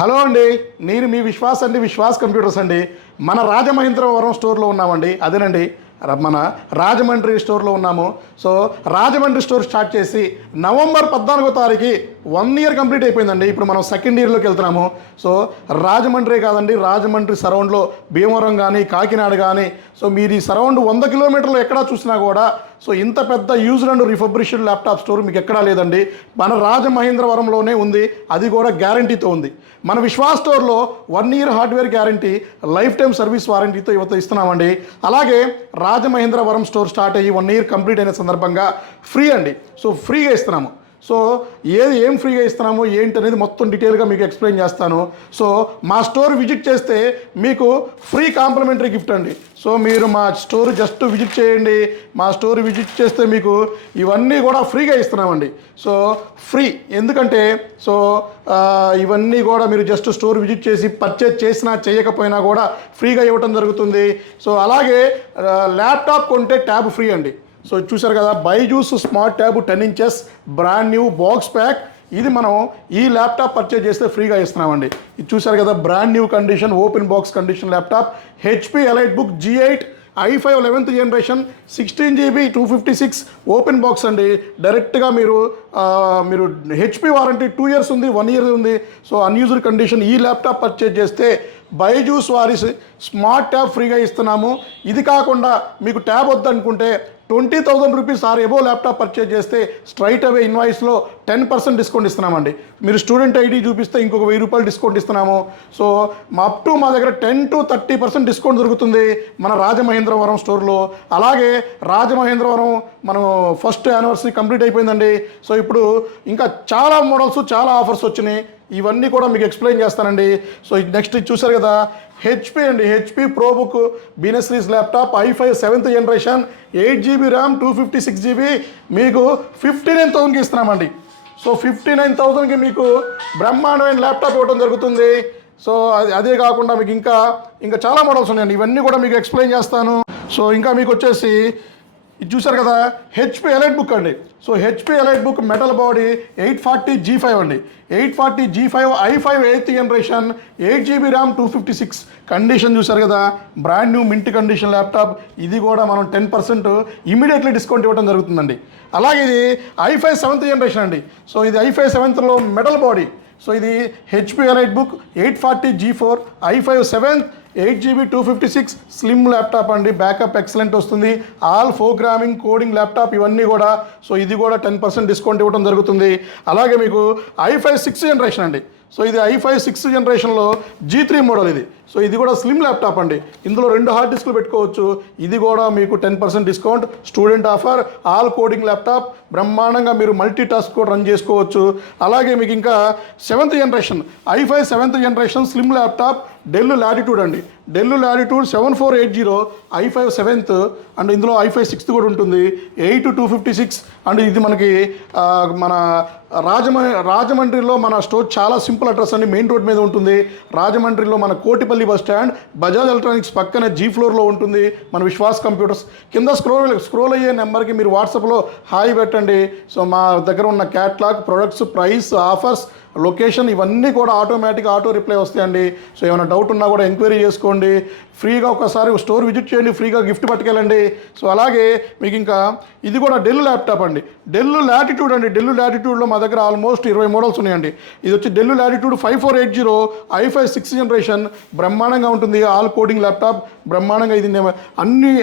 Hello అండి, నేను మీ విశ్వాస్ అండి, విశ్వాస్ కంప్యూటర్స్ అండి. మన రాజమహేంద్రవరం స్టోర్లో ఉన్నామండి. అదేనండి, మన రాజమండ్రి స్టోర్లో ఉన్నాము. సో రాజమండ్రి స్టోర్ స్టార్ట్ చేసి నవంబర్ 14వ తారీఖు 1 ఇయర్ కంప్లీట్ అయిపోయిందండి. ఇప్పుడు మనం సెకండ్ ఇయర్లోకి వెళ్తున్నాము. సో రాజమండ్రి కాదండి, రాజమండ్రి సరౌండ్లో భీమవరం కానీ కాకినాడ కానీ, సో మీరు ఈ సరౌండ్ 100 కిలోమీటర్లు ఎక్కడా చూసినా కూడా సో ఇంత పెద్ద used and refurbished laptop store మీకు ఎక్కడా లేదండి. మన రాజమహేంద్రవరంలోనే ఉంది, అది కూడా గ్యారంటీతో ఉంది. మన విశ్వాస్ స్టోర్లో 1 year hardware guarantee, life time service వారంటీతో ఇస్తున్నామండి. అలాగే రాజమహేంద్రవరం స్టోర్ స్టార్ట్ అయ్యి 1 ఇయర్ కంప్లీట్ అయిన సందర్భంగా ఫ్రీ అండి. సో ఫ్రీగా ఇస్తున్నాము. సో ఏం ఫ్రీగా ఇస్తున్నామో ఏంటి అనేది మొత్తం డీటెయిల్గా మీకు ఎక్స్ప్లెయిన్ చేస్తాను. సో మా స్టోర్ విజిట్ చేస్తే మీకు ఫ్రీ కాంప్లిమెంటరీ గిఫ్ట్ అండి. సో మీరు మా స్టోర్ జస్ట్ విజిట్ చేయండి. మా స్టోర్ విజిట్ చేస్తే మీకు ఇవన్నీ కూడా ఫ్రీగా ఇస్తున్నామండి. సో ఫ్రీ ఎందుకంటే సో ఇవన్నీ కూడా మీరు జస్ట్ స్టోర్ విజిట్ చేసి పర్చేజ్ చేసినా చేయకపోయినా కూడా ఫ్రీగా ఇవ్వటం జరుగుతుంది. సో అలాగే ల్యాప్టాప్ కొంటే ట్యాబ్ ఫ్రీ అండి. సో చూసారు కదా, Byju's smart tab 10 inches brand new box pack, ఇది మనం ఈ ల్యాప్టాప్ పర్చేజ్ చేస్తే ఫ్రీగా ఇస్తున్నామండి. ఇది చూసారు కదా, brand new condition open box condition laptop, HP elite book G8 i5 11th generation 16 GB 256 open box అండి. డైరెక్ట్గా మీరు హెచ్పి వారంటీ 2 ఇయర్స్ ఉంది, 1 ఇయర్ ఉంది. సో అన్యూజ్డ్ కండిషన్ ఈ ల్యాప్టాప్ పర్చేజ్ చేస్తే బైజూస్ వారి స్మార్ట్ ట్యాబ్ ఫ్రీగా ఇస్తున్నాము. ఇది కాకుండా మీకు ట్యాబ్ వద్దనుకుంటే 20,000 rupees or above laptop purchase చేస్తే స్ట్రైట్ అవే ఇన్వాయిస్లో 10% డిస్కౌంట్ ఇస్తున్నామండి. మీరు స్టూడెంట్ ఐడి చూపిస్తే ఇంకొక 1000 రూపాయలు డిస్కౌంట్ ఇస్తున్నాము. సో అప్ టు మా దగ్గర 10 to 30% డిస్కౌంట్ దొరుకుతుంది మన రాజమహేంద్రవరం స్టోర్లో. అలాగే రాజమహేంద్రవరం మనం ఫస్ట్ యానివర్సరీ కంప్లీట్ అయిపోయిందండి. సో ఇప్పుడు ఇంకా చాలా మోడల్స్, చాలా ఆఫర్స్ వచ్చినాయి. ఇవన్నీ కూడా మీకు ఎక్స్ప్లెయిన్ చేస్తానండి. సో నెక్స్ట్ చూసారు కదా, హెచ్పి అండి, HP ProBook business series laptop i5 7th generation 8 GB RAM 256 GB మీకు 59,000కి ఇస్తున్నామండి. సో 59,000కి మీకు బ్రహ్మాండమైన ల్యాప్టాప్ ఇవ్వడం జరుగుతుంది. సో అదే కాకుండా మీకు ఇంకా చాలా మోడల్స్ ఉన్నాయండి. ఇవన్నీ కూడా మీకు ఎక్స్ప్లెయిన్ చేస్తాను. సో ఇంకా మీకు వచ్చేసి ఇది చూసారు కదా, హెచ్పి ఎలైట్ బుక్ అండి. So HP elite book metal body 840 G5 అండి, 840 G5 i5 8th generation 8 GB RAM 256 condition చూసారు కదా, brand new mint condition laptop. ఇది కూడా మనం 10% ఇమీడియట్లీ డిస్కౌంట్ ఇవ్వడం జరుగుతుందండి. అలాగే ఇది i5 7th జనరేషన్ అండి. సో ఇది i5 7thలో మెటల్ బాడీ. సో ఇది HP elite book 840 G4 i5 7th 8 GB 256 slim laptop అండి. బ్యాకప్ ఎక్సలెంట్ వస్తుంది, ఆల్ ప్రోగ్రామింగ్ కోడింగ్ ల్యాప్టాప్ ఇవన్నీ కూడా. సో ఇది కూడా 10% డిస్కౌంట్ ఇవ్వడం జరుగుతుంది. అలాగే మీకు i5 6th జనరేషన్ అండి. సో ఇది i5 6th జనరేషన్లో G3 మోడల్ ఇది. సో ఇది కూడా స్లిమ్ ల్యాప్టాప్ అండి. ఇందులో 2 హార్డ్ డిస్క్లు పెట్టుకోవచ్చు. ఇది కూడా మీకు 10% discount, student offer, all coding laptop. బ్రహ్మాండంగా మీరు మల్టీ టాస్క్ కూడా రన్ చేసుకోవచ్చు. అలాగే మీకు ఇంకా 7th generation i5 7th generation slim laptop Dell Latitude అండి. Dell Latitude 7480 i5 7th and ఇందులో i5 6th కూడా ఉంటుంది 8/256. అండ్ ఇది మనకి మన రాజమండ్రిలో మన స్టోర్ చాలా సింపుల్ అడ్రస్ అండి, మెయిన్ రోడ్ మీద ఉంటుంది. రాజమండ్రిలో మన Kotipalli bus stand, Bajaj electronics పక్కనే G ఫ్లోర్లో ఉంటుంది మన విశ్వాస్ కంప్యూటర్స్. కింద స్క్రోల్ అయ్యే నెంబర్కి మీరు వాట్సాప్లో హాయ్ పెట్టండి. సో మా దగ్గర ఉన్న catalogue, products, price, offers, location ఇవన్నీ కూడా ఆటోమేటిక్గా ఆటో రిప్లై వస్తాయండి. సో ఏమైనా డౌట్ ఉన్నా కూడా ఎంక్వైరీ చేసుకోండి. ఫ్రీగా ఒకసారి స్టోర్ విజిట్ చేయండి, ఫ్రీగా గిఫ్ట్ పట్టుకెళ్ళండి. సో అలాగే మీకు ఇంకా ఇది కూడా డెల్ ల్యాప్టాప్ అండి, డెల్ లాటిట్యూడ్ అండి. డెల్ లాటిట్యూడ్లో మా దగ్గర ఆల్మోస్ట్ 20 మోడల్స్ ఉన్నాయండి. ఇది వచ్చి del latitude 5480 i5 6th generation బ్రహ్మాండంగా ఉంటుంది, ఆల్ కోడింగ్ ల్యాప్టాప్ బ్రహ్మాండంగా. ఇది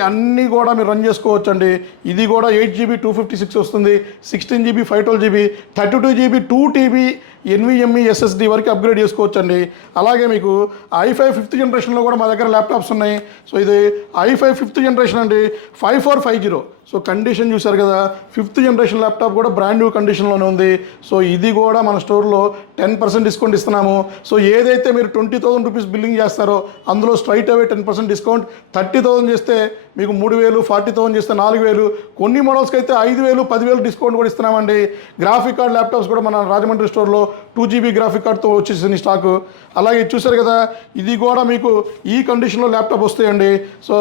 అన్నీ కూడా మీరు రన్ చేసుకోవచ్చు అండి. ఇది కూడా 8 GB 256 వస్తుంది, 16 GB 512 GB 32 GB 2 TB NVMe SSD వరకు అప్గ్రేడ్ చేసుకోవచ్చు అండి. అలాగే మీకు i5 5th జనరేషన్లో కూడా మా దగ్గర ల్యాప్టాప్స్ ఉన్నాయి. సో ఇది i5 5th జనరేషన్ అండి 5450. సో కండిషన్ చూసారు కదా, 5th జనరేషన్ ల్యాప్టాప్ కూడా బ్రాండ్ న్యూ కండిషన్లోనే ఉంది. సో ఇది కూడా మన స్టోర్లో 10% డిస్కౌంట్ ఇస్తున్నాము. సో ఏదైతే మీరు 20,000 రూపీస్ బిల్లింగ్ చేస్తారో అందులో స్ట్రైట్ అవే 10% డిస్కౌంట్. 30,000 చేస్తే మీకు 3,000, 40,000 చేస్తే 4,000, కొన్ని మోడల్స్కి అయితే 5,000, 10,000 డిస్కౌంట్ కూడా ఇస్తున్నామండి. గ్రాఫిక్ కార్డ్ ల్యాప్టాప్స్ కూడా మన రాజమండ్రి స్టోర్లో 2 GB గ్రాఫిక్ కార్డ్తో వచ్చేసింది స్టాకు. అలాగే చూసారు కదా, ఇది కూడా మీకు ఈ కండిషన్లో ల్యాప్టాప్ వస్తాయండి. సో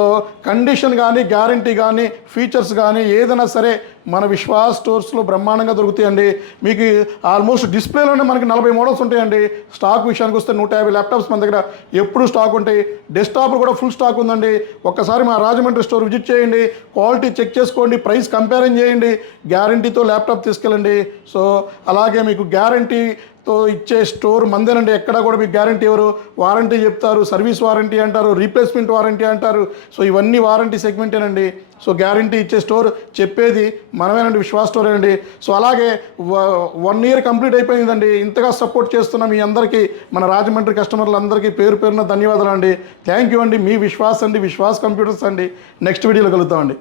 కండిషన్ కానీ గ్యారంటీ కానీ ఫీచర్స్ కానీ ఏదైనా సరే మన విశ్వాస్ స్టోర్స్లో బ్రహ్మాండంగా దొరుకుతాయండి. మీకు ఆల్మోస్ట్ డిస్ప్లేలోనే మనకి 40 మోడల్స్ ఉంటాయండి. స్టాక్ విషయానికి వస్తే 150 ల్యాప్టాప్స్ మన దగ్గర ఎప్పుడు స్టాక్ ఉంటాయి. డెస్క్టాప్లు కూడా ఫుల్ స్టాక్ ఉందండి. ఒక్కసారి మా రాజమండ్రి స్టోర్ విజిట్ చేయండి, క్వాలిటీ చెక్ చేసుకోండి, ప్రైస్ కంపారిజన్ చేయండి, గ్యారంటీతో ల్యాప్టాప్ తీసుకెళ్ళండి. సో అలాగే మీకు గ్యారంటీతో ఇచ్చే స్టోర్ మందేనండి. ఎక్కడ కూడా మీకు గ్యారంటీ ఎవరు, వారంటీ చెప్తారు, సర్వీస్ వారంటీ అంటారు, రీప్లేస్మెంట్ వారంటీ అంటారు. సో ఇవన్నీ వారంటీ సెగ్మెంటేనండి. సో గ్యారంటీ ఇచ్చే స్టోర్ చెప్పేది మనమేనండి, విశ్వాస్ స్టోర్ అండి. సో అలాగే 1 year కంప్లీట్ అయిపోయిందండి. ఇంతగా సపోర్ట్ చేస్తున్న మీ అందరికీ, మన రాజమండ్రి కస్టమర్లందరికీ పేరు పేరున ధన్యవాదాలు అండి. థ్యాంక్ యూ అండి. మీ విశ్వాస్ అండి, విశ్వాస్ కంప్యూటర్స్ అండి. నెక్స్ట్ వీడియోలో కలుద్దామండి.